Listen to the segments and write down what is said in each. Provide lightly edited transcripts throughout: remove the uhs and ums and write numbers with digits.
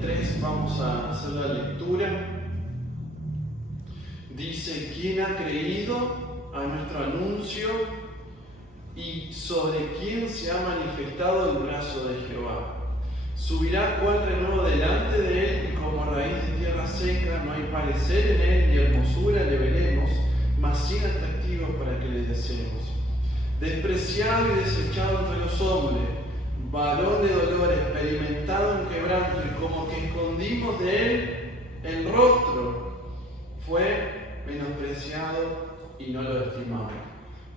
73 vamos a hacer la lectura. Dice: ¿quién ha creído a nuestro anuncio y sobre quién se ha manifestado el brazo de Jehová? Subirá cual renuevo delante de él, y como raíz de tierra seca, no hay parecer en él, ni hermosura le veremos, mas sin atractivos para que le deseemos. Despreciado y desechado entre los hombres, varón de dolor, experimentado en quebranto, y como que escondimos de él el rostro, fue menospreciado y no lo estimamos.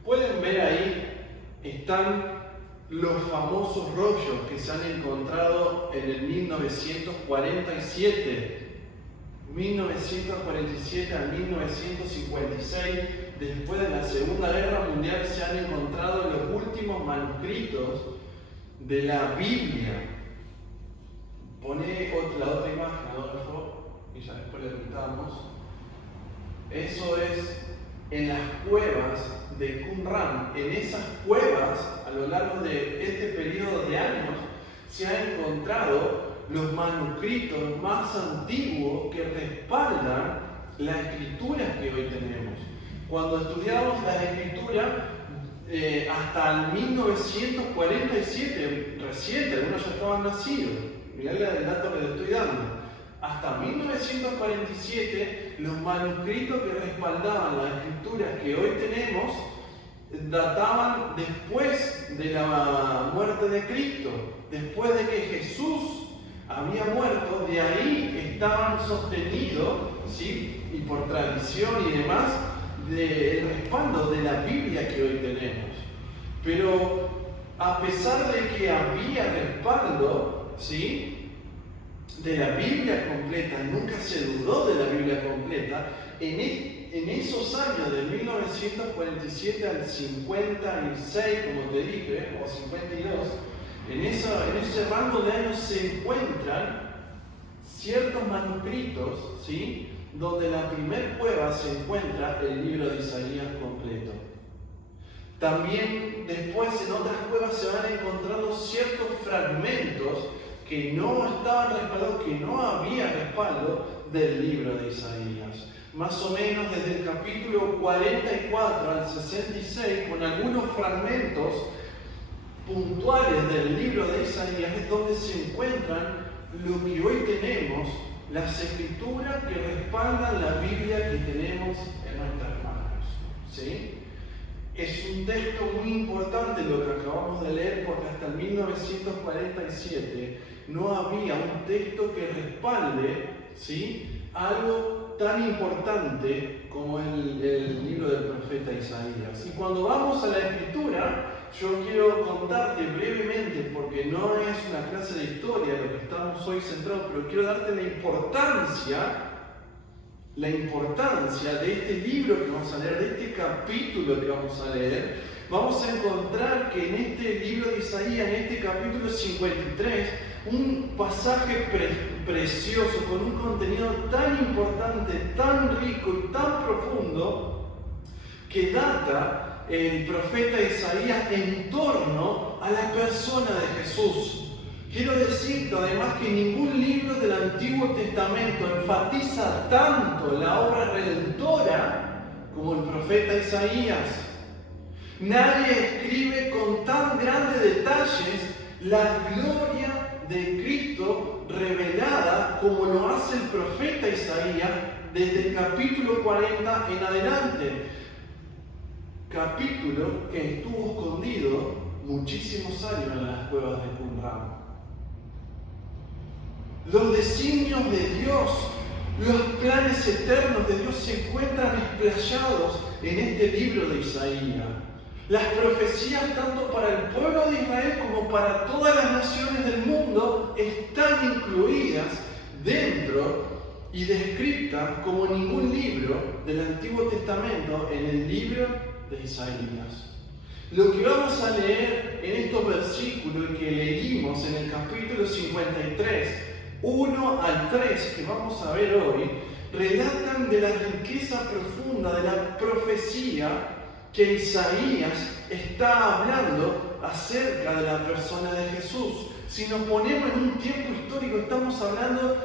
Pueden ver ahí, están los famosos rollos que se han encontrado en el 1947 al 1956, después de la Segunda Guerra Mundial, se han encontrado los últimos manuscritos de la Biblia. Pone la otra imagen, Adolfo, y ya después le quitamos. Eso es en las cuevas de Qumran. En esas cuevas, a lo largo de este periodo de años, se han encontrado los manuscritos más antiguos que respaldan las escrituras que hoy tenemos. Cuando estudiamos las escrituras, hasta el 1947, reciente, algunos ya estaban nacidos, mirá el dato que les estoy dando. Hasta 1947, los manuscritos que respaldaban las escrituras que hoy tenemos databan después de la muerte de Cristo, después de que Jesús había muerto. De ahí estaban sostenidos, ¿sí?, y por tradición y demás, del respaldo de la Biblia que hoy tenemos. Pero a pesar de que había respaldo, ¿sí?, de la Biblia completa, nunca se dudó de la Biblia completa, en esos años de 1947 al 56, como te dije, o 52, en ese rango de años se encuentran ciertos manuscritos, ¿sí?, donde en la primer cueva se encuentra el libro de Isaías completo. También después en otras cuevas se van encontrando ciertos fragmentos que no estaban respaldados, que no había respaldo del libro de Isaías. Más o menos desde el capítulo 44 al 66, con algunos fragmentos puntuales del libro de Isaías, es donde se encuentran lo que hoy tenemos, las escrituras que respaldan la Biblia que tenemos en nuestras manos, ¿sí? Es un texto muy importante lo que acabamos de leer, porque hasta el 1947 no había un texto que respalde, ¿sí?, algo tan importante como el libro del profeta Isaías. Y cuando vamos a la escritura, yo quiero contarte brevemente, porque no es una clase de historia lo que estamos hoy centrados, pero quiero darte la importancia de este libro que vamos a leer, de este capítulo que vamos a leer. Vamos a encontrar que en este libro de Isaías, en este capítulo 53, un pasaje precioso, con un contenido tan importante, tan rico y tan profundo, que data el profeta Isaías en torno a la persona de Jesús. Quiero decirte además que ningún libro del Antiguo Testamento enfatiza tanto la obra redentora como el profeta Isaías. Nadie escribe con tan grandes detalles la gloria de Cristo revelada como lo hace el profeta Isaías desde el capítulo 40 en adelante. Capítulo que estuvo escondido muchísimos años en las cuevas de Qumran. Los designios de Dios, los planes eternos de Dios se encuentran explayados en este libro de Isaías. Las profecías, tanto para el pueblo de Israel como para todas las naciones del mundo, están incluidas dentro y descritas como ningún libro del Antiguo Testamento en el libro de Isaías. Lo que vamos a leer en estos versículos que leímos en el capítulo 53, 1 al 3, que vamos a ver hoy, relatan de la riqueza profunda de la profecía que Isaías está hablando acerca de la persona de Jesús. Si nos ponemos en un tiempo histórico, estamos hablando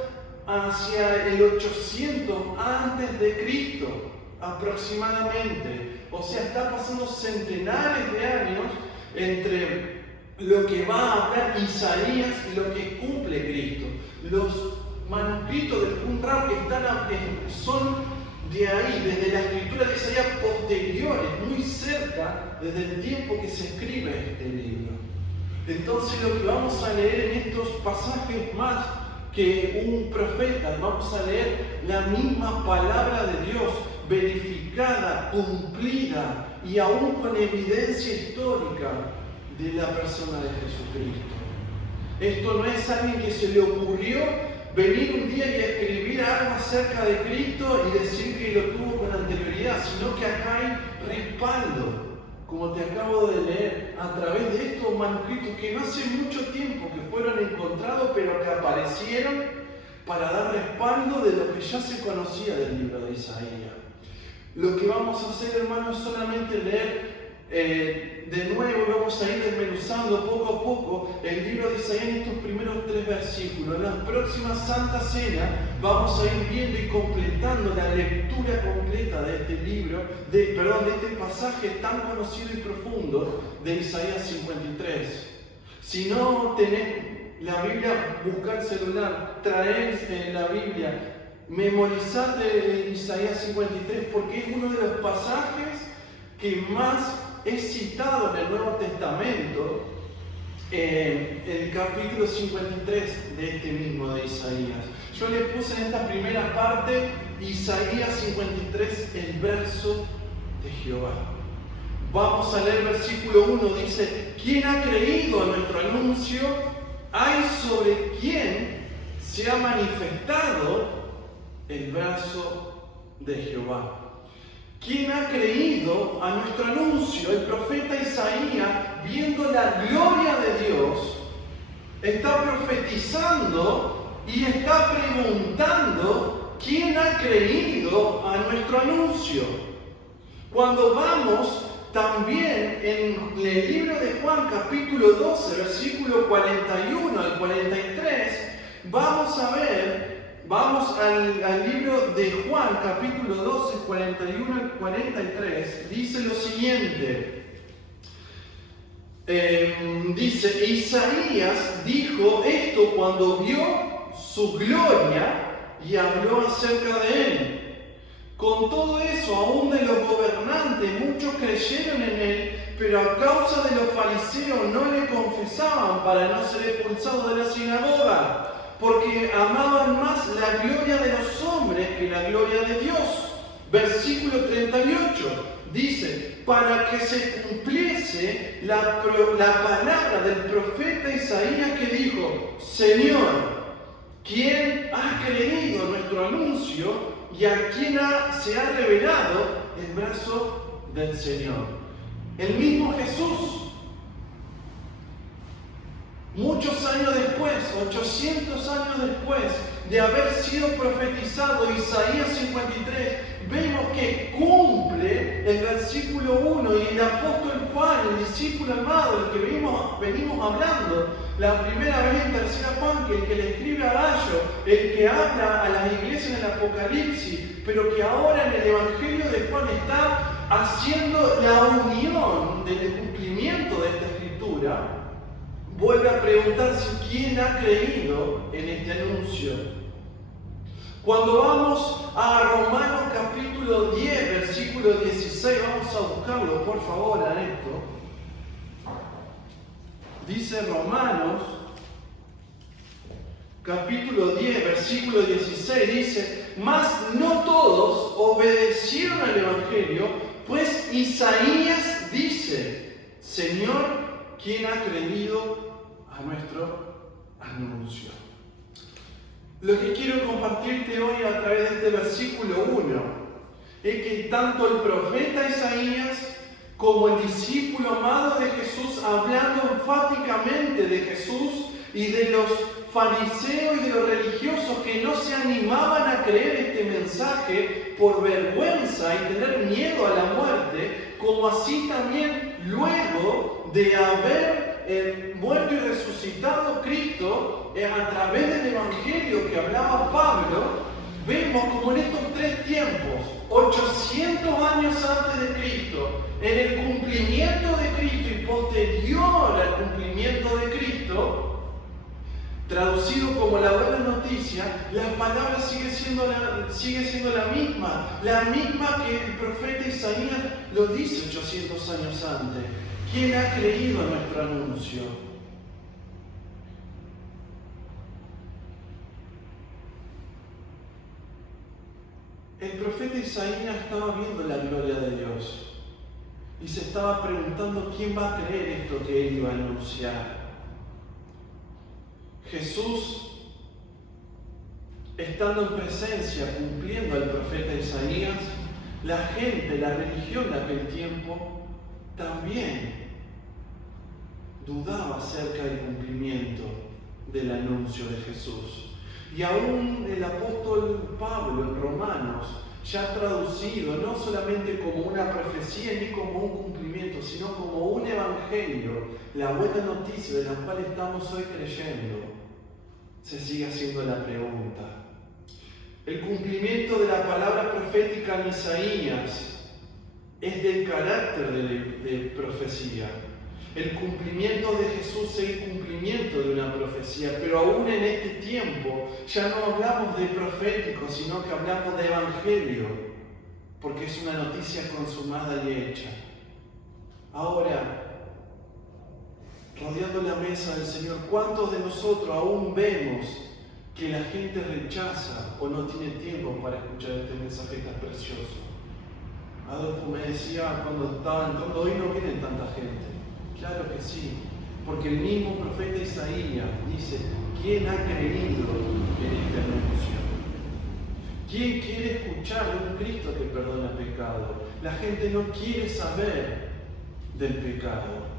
hacia el 800 antes de Cristo, aproximadamente. O sea, está pasando centenares de años entre lo que va a hablar Isaías y lo que cumple Cristo. Los manuscritos del Qumran son de ahí, desde la escritura de Isaías posteriores, muy cerca, desde el tiempo que se escribe este libro. Entonces lo que vamos a leer en estos pasajes más que un profeta, vamos a leer la misma palabra de Dios, verificada, cumplida y aún con evidencia histórica de la persona de Jesucristo. Esto no es alguien que se le ocurrió venir un día y escribir algo acerca de Cristo y decir que lo tuvo con anterioridad, sino que acá hay respaldo, como te acabo de leer, a través de estos manuscritos que no hace mucho tiempo que fueron encontrados, pero que aparecieron para dar respaldo de lo que ya se conocía del libro de Isaías. Lo que vamos a hacer, hermanos, es solamente leer de nuevo y vamos a ir desmenuzando poco a poco el libro de Isaías en estos primeros 3 versículos. En la próxima Santa Cena vamos a ir viendo y completando la lectura completa de este libro, de este pasaje tan conocido y profundo de Isaías 53. Si no tenés la Biblia, busca el celular, traes la Biblia, memorizate Isaías 53 porque es uno de los pasajes que más es citado en el Nuevo Testamento, el capítulo 53 de este mismo de Isaías. Yo le puse en esta primera parte Isaías 53, el verso de Jehová. Vamos a leer el versículo 1, dice: ¿Quién ha creído a nuestro anuncio? ¿Hay sobre quién se ha manifestado el brazo de Jehová? ¿Quién ha creído a nuestro anuncio? El profeta Isaías, viendo la gloria de Dios, está profetizando y está preguntando: ¿quién ha creído a nuestro anuncio? Cuando vamos también en el libro de Juan, capítulo 12, versículo 41 al 43, vamos al libro de Juan, capítulo 12, 41 al 43, dice lo siguiente. Dice: Isaías dijo esto cuando vio su gloria y habló acerca de él. Con todo eso, aún de los gobernantes, muchos creyeron en él, pero a causa de los fariseos no le confesaban para no ser expulsados de la sinagoga, porque amaban más la gloria de los hombres que la gloria de Dios. Versículo 38 dice: para que se cumpliese la palabra del profeta Isaías que dijo: Señor, ¿quién ha creído nuestro anuncio y a quién se ha revelado el brazo del Señor? El mismo Jesús. Muchos años después, 800 años después de haber sido profetizado Isaías 53, vemos que cumple el versículo 1 y el apóstol Juan, el discípulo amado, el que venimos hablando la primera vez en tercera Juan, que el que le escribe a Gallo, el que habla a las iglesias en el Apocalipsis, pero que ahora en el Evangelio de Juan está haciendo la unión del cumplimiento de esta escritura. Vuelve a preguntarse quién ha creído en este anuncio. Cuando vamos a Romanos capítulo 10, versículo 16, vamos a buscarlo, por favor, a esto. Dice Romanos capítulo 10, versículo 16, dice: mas no todos obedecieron al Evangelio, pues Isaías dice: Señor, ¿quién ha creído a nuestro anuncio? Lo que quiero compartirte hoy a través de este versículo 1 es que tanto el profeta Isaías como el discípulo amado de Jesús, hablando enfáticamente de Jesús y de los fariseos y de los religiosos que no se animaban a creer este mensaje por vergüenza y tener miedo a la muerte, como así también luego de haber muerto y resucitado Cristo, a través del Evangelio que hablaba Pablo, vemos como en estos 3 tiempos, 800 años antes de Cristo, en el cumplimiento de Cristo y posterior al cumplimiento de Cristo, traducido como la buena noticia, la palabra sigue siendo la misma que el profeta Isaías lo dice 800 años antes. ¿Quién ha creído a nuestro anuncio? El profeta Isaías estaba viendo la gloria de Dios y se estaba preguntando quién va a creer esto que él iba a anunciar. Jesús, estando en presencia, cumpliendo al profeta Isaías, la gente, la religión de aquel tiempo, también dudaba acerca del cumplimiento del anuncio de Jesús. Y aún el apóstol Pablo en Romanos, ya traducido no solamente como una profecía ni como un cumplimiento, sino como un evangelio, la buena noticia de la cual estamos hoy creyendo, se sigue haciendo la pregunta. El cumplimiento de la palabra profética en Isaías es del carácter de profecía. El cumplimiento de Jesús es el cumplimiento de una profecía, pero aún en este tiempo ya no hablamos de profético, sino que hablamos de evangelio, porque es una noticia consumada y hecha. Ahora, rodeando la mesa del Señor, ¿cuántos de nosotros aún vemos que la gente rechaza o no tiene tiempo para escuchar este mensaje tan precioso? Adolfo me decía cuando estaba entrando, hoy no viene tanta gente. Claro que sí, porque el mismo profeta Isaías dice, ¿quién ha creído en este anuncio? ¿Quién quiere escuchar de un Cristo que perdona pecado? La gente no quiere saber del pecado.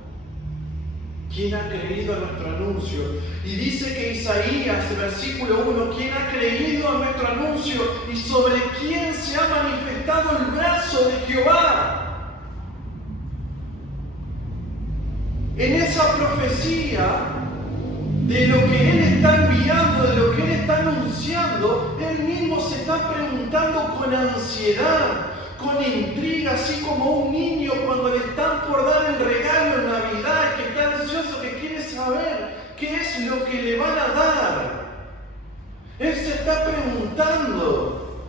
¿Quién ha creído a nuestro anuncio? Y dice que Isaías, versículo 1, ¿quién ha creído a nuestro anuncio y sobre quién se ha manifestado el brazo de Jehová? En esa profecía de lo que Él está enviando, de lo que Él está anunciando, Él mismo se está preguntando con ansiedad, con intriga, así como un niño cuando le están por dar el regalo en Navidad, que está ansioso, que quiere saber qué es lo que le van a dar. Él se está preguntando,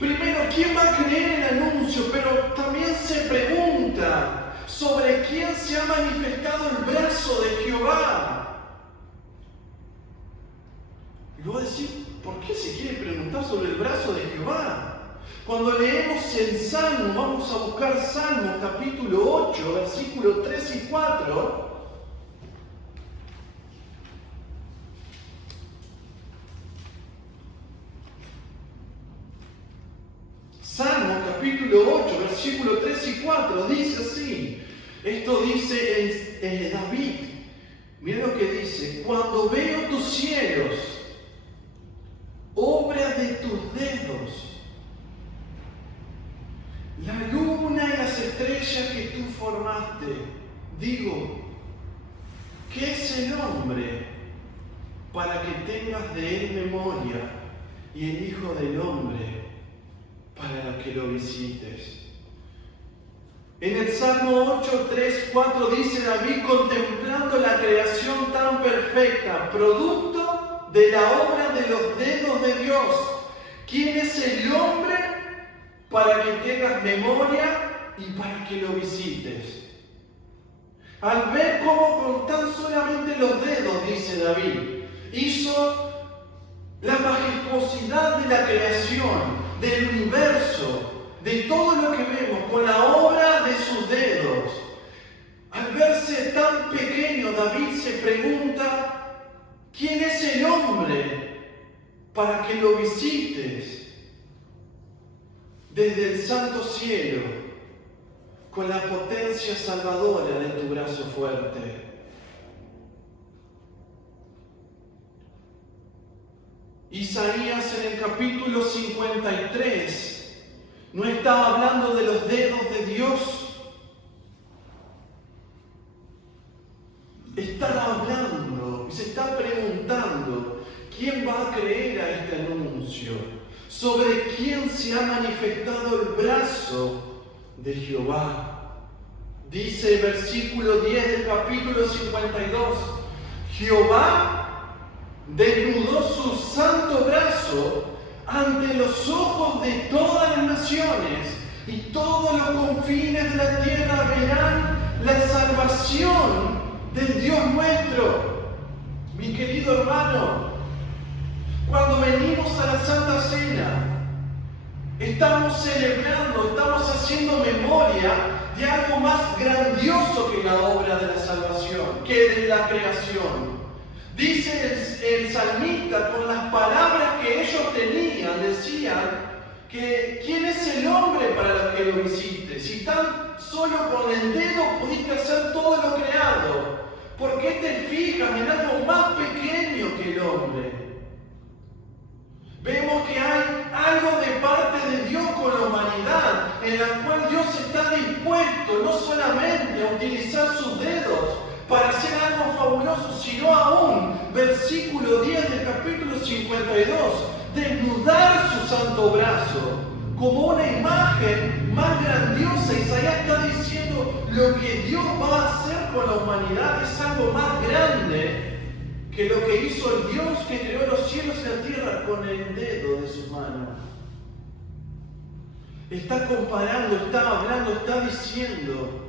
primero, ¿quién va a creer el anuncio? Pero también se pregunta, ¿sobre quién se ha manifestado el brazo de Jehová? Y vos decís, ¿por qué se quiere preguntar sobre el brazo de Jehová? Cuando leemos el Salmo, vamos a buscar Salmo capítulo 8, versículos 3 y 4. Salmo capítulo 8, versículos 3 y 4, dice así. Esto dice David. Mira lo que dice. Cuando veo tus cielos, obra de tus dedos, la luna y las estrellas que tú formaste, digo, ¿qué es el hombre para que tengas de él memoria y el Hijo del Hombre para que lo visites? En el Salmo 8, 3, 4 dice David, contemplando la creación tan perfecta, producto de la obra de los dedos de Dios. ¿Quién es el hombre para que tengas memoria y para que lo visites? Al ver cómo con tan solamente los dedos, dice David, hizo la majestuosidad de la creación, del universo, de todo lo que vemos, con la obra de sus dedos. Al verse tan pequeño, David se pregunta, ¿quién es el hombre para que lo visites? Desde el santo cielo, con la potencia salvadora de tu brazo fuerte. Isaías en el capítulo 53 no está hablando de los dedos de Dios. está hablando y se está preguntando, ¿quién va a creer a este anuncio? ¿Sobre quién se ha manifestado el brazo de Jehová? Dice el versículo 10 del capítulo 52, Jehová desnudó su santo brazo ante los ojos de todas las naciones, y todos los confines de la tierra verán la salvación del Dios nuestro. Mi querido hermano, cuando venimos a la Santa Cena, estamos celebrando, estamos haciendo memoria de algo más grandioso que la obra de la salvación, que de la creación. Dice el salmista, con las palabras que ellos tenían, decían que ¿quién es el hombre para que lo visite? Si tan solo con el dedo pudiste hacer todo lo creado, ¿por qué te fijas en algo más pequeño que el hombre? Vemos que hay algo de parte de Dios con la humanidad, en la cual Dios está dispuesto no solamente a utilizar sus dedos para hacer algo fabuloso, sino aún, versículo 10 del capítulo 52, desnudar su santo brazo como una imagen más grandiosa. Isaías está diciendo lo que Dios va a hacer con la humanidad es algo más grande que lo que hizo el Dios que creó los cielos y la tierra con el dedo de su mano. Está comparando, está hablando, está diciendo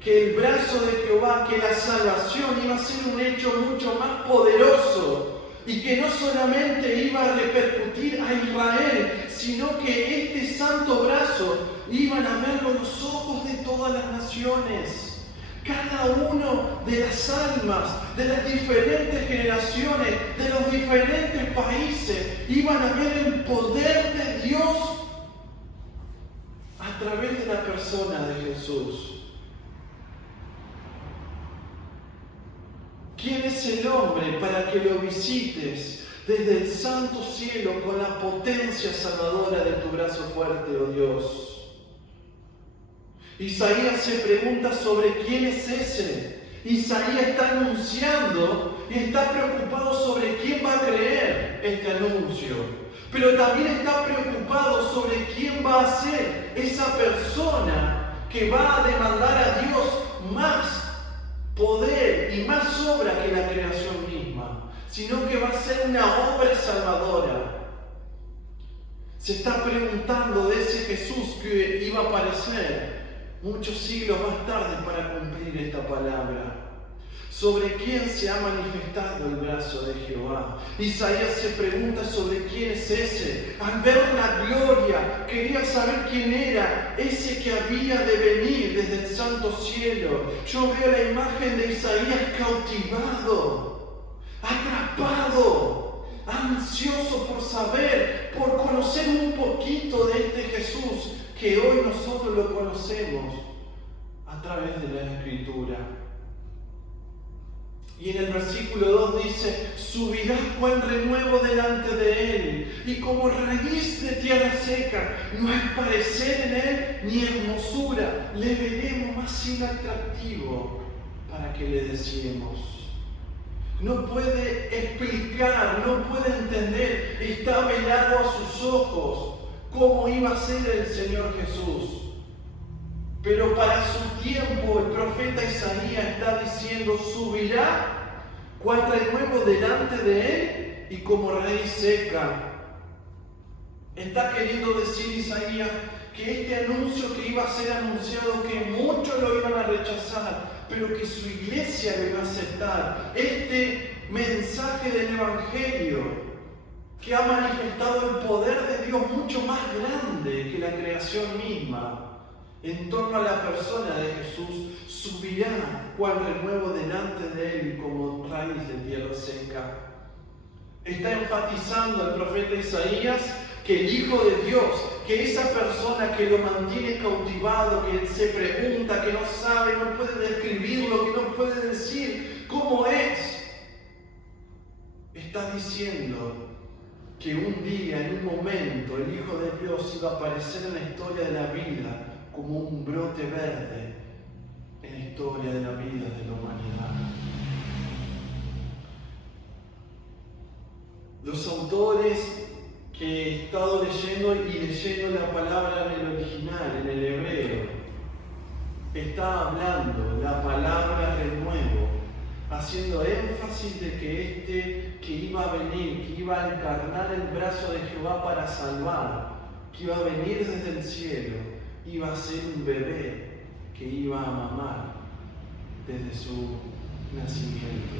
que el brazo de Jehová, que la salvación iba a ser un hecho mucho más poderoso y que no solamente iba a repercutir a Israel, sino que este santo brazo iban a verlo los ojos de todas las naciones. Cada uno de las almas, de las diferentes generaciones, de los diferentes países, iban a ver el poder de Dios a través de la persona de Jesús. ¿Quién es el hombre para que lo visites desde el santo cielo con la potencia salvadora de tu brazo fuerte, oh Dios? Isaías se pregunta sobre quién es ese. Isaías está anunciando y está preocupado sobre quién va a creer este anuncio. Pero también está preocupado sobre quién va a ser esa persona que va a demandar a Dios más poder y más obra que la creación misma, sino que va a ser una obra salvadora. Se está preguntando de ese Jesús que iba a aparecer muchos siglos más tarde para cumplir esta palabra. ¿Sobre quién se ha manifestado el brazo de Jehová? Isaías se pregunta sobre quién es ese. Al ver la gloria, quería saber quién era ese que había de venir desde el santo cielo. Yo veo la imagen de Isaías cautivado, atrapado, ansioso por saber, por conocer un poquito de este Jesús que hoy nosotros lo conocemos a través de la Escritura. Y en el versículo 2 dice, subirás cual renuevo delante de él, y como raíz de tierra seca, no hay parecer en él ni hermosura, le veremos más inatractivo para que le deseemos. No puede explicar, no puede entender, está velado a sus ojos cómo iba a ser el Señor Jesús. Pero para su tiempo el profeta Isaías está diciendo, subirá cual renuevo delante de él y como raíz seca. Está queriendo decir Isaías que este anuncio que iba a ser anunciado, que muchos lo iban a rechazar, pero que su iglesia lo iba a aceptar. Este mensaje del Evangelio que ha manifestado el poder de Dios mucho más grande que la creación misma. En torno a la persona de Jesús, subirá cual renuevo delante de él como raíz de tierra seca. Está enfatizando el profeta Isaías que el Hijo de Dios, que esa persona que lo mantiene cautivado, que se pregunta, que no sabe, no puede describirlo, que no puede decir cómo es, está diciendo que un día, en un momento, el Hijo de Dios iba a aparecer en la historia de la vida como un brote verde en la historia de la vida de la humanidad. Los autores que he estado leyendo la palabra en el original, en el hebreo, está hablando la palabra renuevo, haciendo énfasis de que que iba a venir, que iba a encarnar el brazo de Jehová para salvar, que iba a venir desde el cielo, iba a ser un bebé que iba a mamar desde su nacimiento.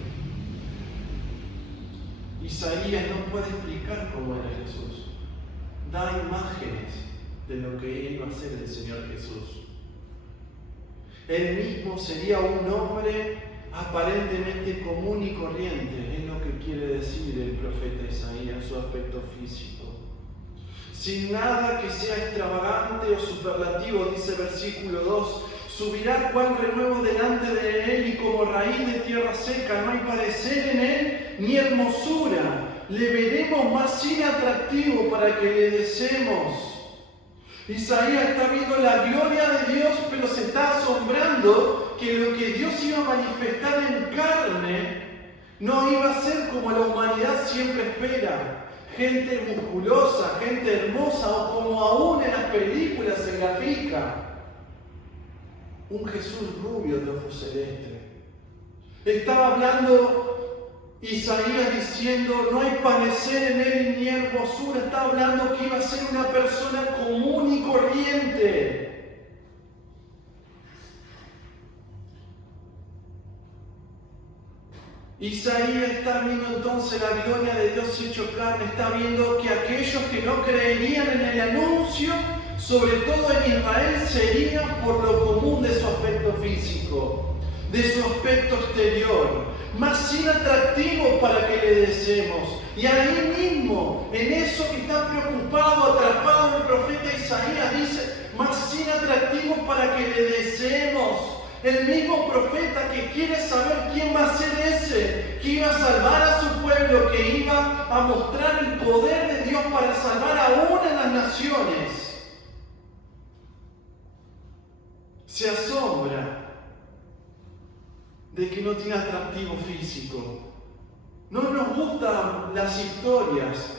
Isaías no puede explicar cómo era Jesús. Da imágenes de lo que iba a ser el Señor Jesús. Él mismo sería un hombre aparentemente común y corriente, es lo que quiere decir el profeta Isaías en su aspecto físico. Sin nada que sea extravagante o superlativo, dice versículo 2, subirá cual renuevo delante de él y como raíz de tierra seca, no hay parecer en él ni hermosura. Le veremos más sin atractivo para que le deseemos. Isaías está viendo la gloria de Dios, pero se está asombrando que lo que Dios iba a manifestar en carne no iba a ser como la humanidad siempre espera. Gente musculosa, gente hermosa, o como aún en las películas se grafica. Un Jesús rubio de ojos celestes. Estaba hablando Isaías diciendo, no hay parecer en él ni hermosura. Está hablando que iba a ser una persona común y corriente. Isaías está viendo entonces la gloria de Dios hecho carne. Está viendo que aquellos que no creerían en el anuncio, sobre todo en Israel, serían por lo común de su aspecto físico, de su aspecto exterior, más sin atractivo para que le deseemos. Y ahí mismo, en eso que está preocupado, atrapado el profeta Isaías, dice, más sin atractivo para que le deseemos. El mismo profeta que quiere saber quién va a ser ese, que iba a salvar a su pueblo, que iba a mostrar el poder de Dios para salvar aún a las naciones, se asombra de que no tiene atractivo físico. No nos gustan las historias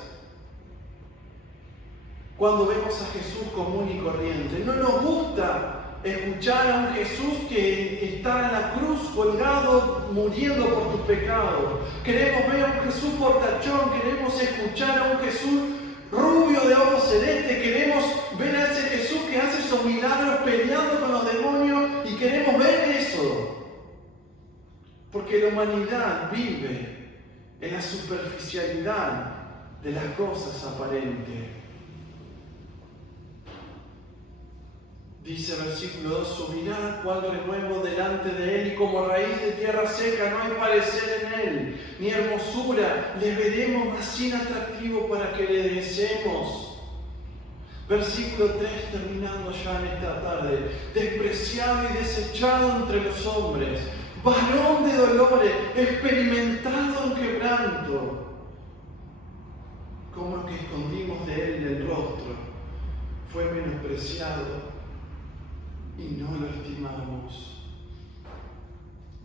cuando vemos a Jesús común y corriente. No nos gusta escuchar a un Jesús que está en la cruz colgado, muriendo por tus pecados. Queremos ver a un Jesús fortachón, queremos escuchar a un Jesús rubio de ojos celestes, queremos ver a ese Jesús que hace esos milagros peleando con los demonios y queremos ver eso. Porque la humanidad vive en la superficialidad de las cosas aparentes. Dice versículo 2, subirá cual renuevo delante de él y como raíz de tierra seca, no hay parecer en él, ni hermosura, le veremos más sin atractivo para que le deseemos. Versículo 3, terminando ya en esta tarde, despreciado y desechado entre los hombres, varón de dolores, experimentado en quebranto, como que escondimos de él el rostro, fue menospreciado y no lo estimamos.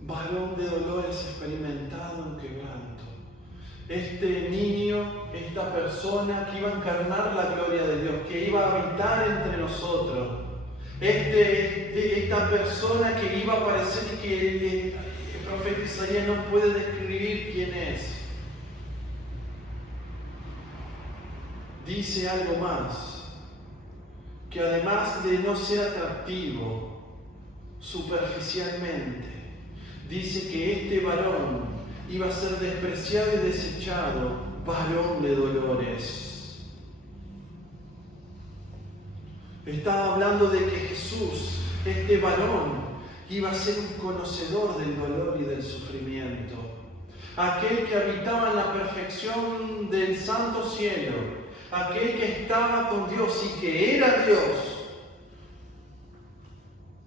Varón de dolores, experimentado en quebranto. Este niño, esta persona que iba a encarnar la gloria de Dios, que iba a habitar entre nosotros. Esta persona que iba a aparecer y que el profeta Isaías no puede describir quién es. Dice algo más. Que además de no ser atractivo superficialmente, dice que este varón iba a ser despreciado y desechado, varón de dolores. Estaba hablando de que Jesús, este varón, iba a ser un conocedor del dolor y del sufrimiento. Aquel que habitaba en la perfección del santo cielo, aquel que estaba con Dios y que era Dios.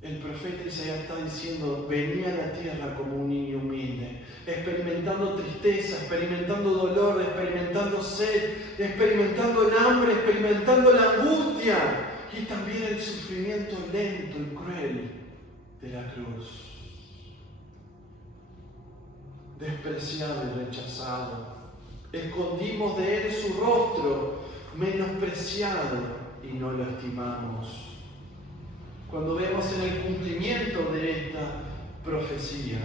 El profeta Isaías está diciendo, venía a la tierra como un niño humilde, experimentando tristeza, experimentando dolor, experimentando sed, experimentando el hambre, experimentando la angustia y también el sufrimiento lento y cruel de la cruz. despreciado y rechazado. Escondimos de él su rostro, menospreciado, y no lo estimamos. Cuando vemos en el cumplimiento de esta profecía,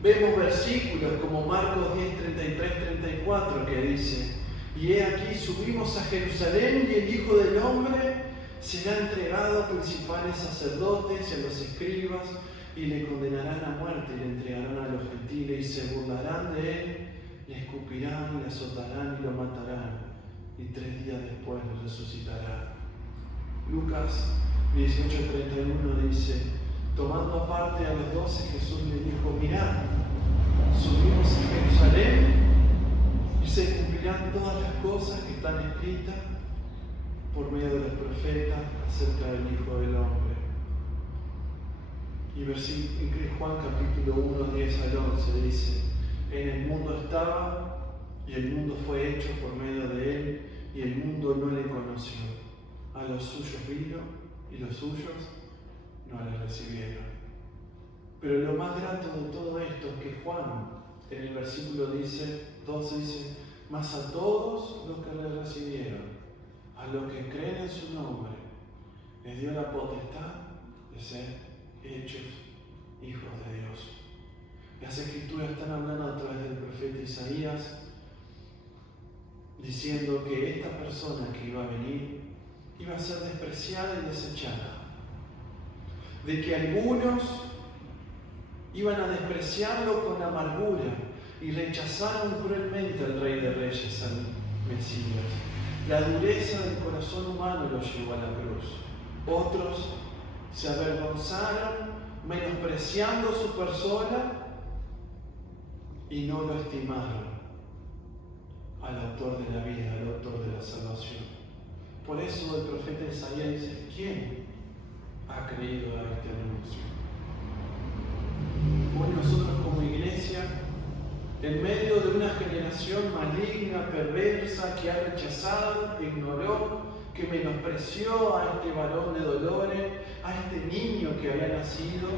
vemos versículos como Marcos 10, 33, 34 que dice: y he aquí subimos a Jerusalén y el Hijo del Hombre será entregado a principales sacerdotes y a los escribas y le condenarán a muerte y le entregarán a los gentiles y se burlarán de él, le escupirán, le azotarán y lo matarán y 3 días después resucitará. Lucas 18:31 dice: tomando aparte a los 12, Jesús le dijo: mirad, subimos a Jerusalén y se cumplirán todas las cosas que están escritas por medio de los profetas acerca del Hijo del Hombre. Y Juan capítulo 1, 10 al 11 dice: en el mundo estaba y el mundo fue hecho por medio de él y el mundo no le conoció. A los suyos vino y los suyos no le recibieron. Pero lo más grato de todo esto es que Juan en el versículo 12 dice: mas a todos los que le recibieron, a los que creen en su nombre, les dio la potestad de ser hechos hijos de Dios. Las Escrituras están hablando a través del profeta Isaías, diciendo que esta persona que iba a venir iba a ser despreciada y desechada, de que algunos iban a despreciarlo con amargura y rechazaron cruelmente al Rey de Reyes, al Mesías. La dureza del corazón humano lo llevó a la cruz. Otros se avergonzaron, menospreciando su persona, y no lo estimaron al autor de la vida, al autor de la salvación. Por eso el profeta Isaías dice: ¿quién ha creído a este anuncio? Hoy nosotros como iglesia, en medio de una generación maligna, perversa, que ha rechazado, que ignoró, que menospreció a este varón de dolores, a este niño que había nacido,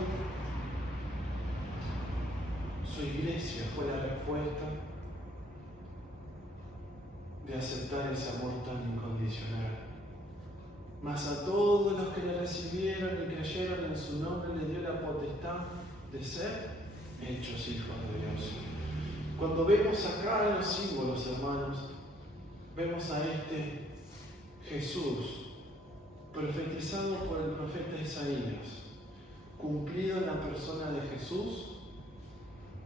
su iglesia fue la respuesta de aceptar ese amor tan incondicional. Mas a todos los que le recibieron y creyeron en su nombre le dio la potestad de ser hechos hijos de Dios. Cuando vemos acá en los símbolos, hermanos, vemos a este Jesús profetizado por el profeta Isaías, cumplido en la persona de Jesús,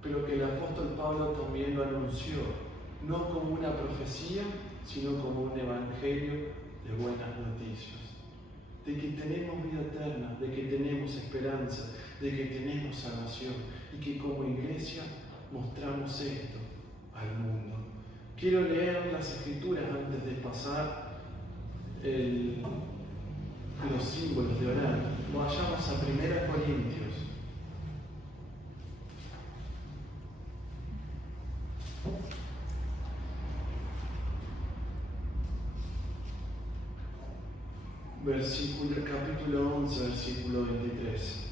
pero que el apóstol Pablo también lo anunció, no como una profecía, sino como un evangelio de buenas noticias, de que tenemos vida eterna, de que tenemos esperanza, de que tenemos salvación y que como iglesia mostramos esto al mundo. Quiero leer las Escrituras antes de pasar los símbolos de orar. Vayamos a 1 Corintios. Capítulo 11, versículo 23.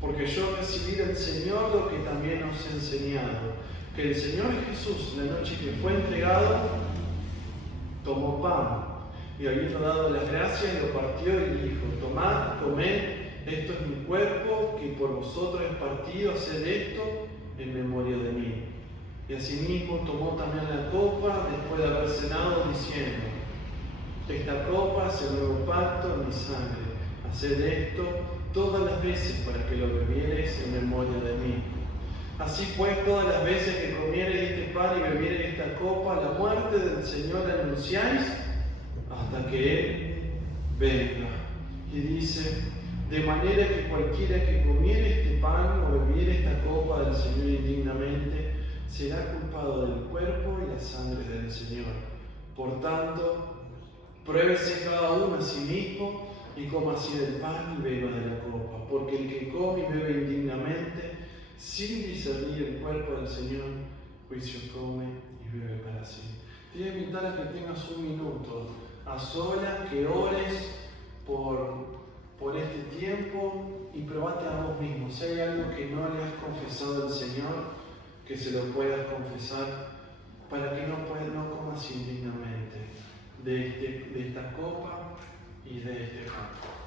Porque yo recibí del Señor lo que también os he enseñado, que el Señor Jesús, la noche que fue entregado, tomó pan, y habiendo dado las gracias, lo partió y dijo: tomad, comed, esto es mi cuerpo, que por vosotros es partido, haced esto en memoria de mí. Y asimismo tomó también la copa, después de haber cenado, diciendo: esta copa es el nuevo pacto en mi sangre, haced esto todas las veces para que lo bebiereis en memoria de mí. Así pues, todas las veces que comiereis este pan y bebiereis esta copa, la muerte del Señor anunciáis hasta que Él venga. Y dice: de manera que cualquiera que comiere este pan o bebiere esta copa del Señor indignamente, será culpado del cuerpo y la sangre del Señor. Por tanto, pruébese cada uno a sí mismo y coma así del pan y beba de la copa, porque el que come y bebe indignamente, sin discernir el cuerpo del Señor, juicio come y bebe para sí. Te voy a invitar a que tengas un minuto a solas, que ores por este tiempo y probate a vos mismo. Si hay algo que no le has confesado al Señor, que se lo puedas confesar para que no comas indignamente de esta copa y de este pan.